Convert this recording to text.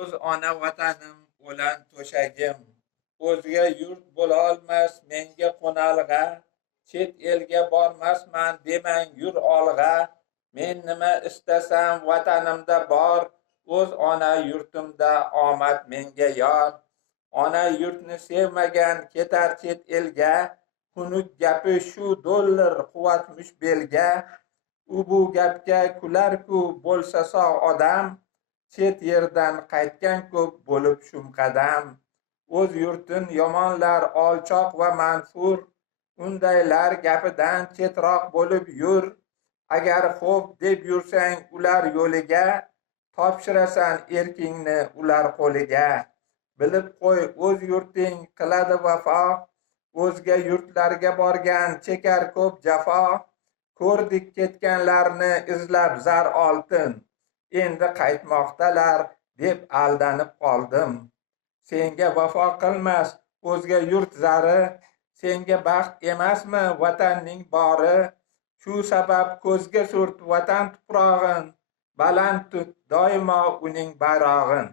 O'z ona vatanim o'lan to'shagim, o'zga yurt bo'lolmas menga qo'nalg'a. Chet elga bormasman demang yur olg'a. Men nima istasam vatanimda bor, o'z ona yurtimda omad menga yor. Ona yurtni sevmagan ketar chet elga, xunuk gapi shu dollar quvvatmish belga. U bu gapga kular-ku bo'lsa sog' odam, chet yerdan qaytgan ko'p bo'lib shumqadam. O'z yurtin yomonlar olchoq va manfur, undaylar gapidan chetroq bo'lib yur. Agar xo'p deb yursang ular yo'liga, topshirasan erkingni ular qo'liga. Bilib qo'y, o'z yurting qiladi vafo, o'zga yurtlarga borgan chekar ko'p jafo. Ko'rdik ketganlarni izlab zar oltin, endi qaytmoqdalar deb aldanib qoldim. Senga vafo qilmas o'zga yurt zari, senga baxt emasmi vatanning bori? Shu sabab ko'zga surt vatan tuprog'in, baland tut doimo uning bayrog'in.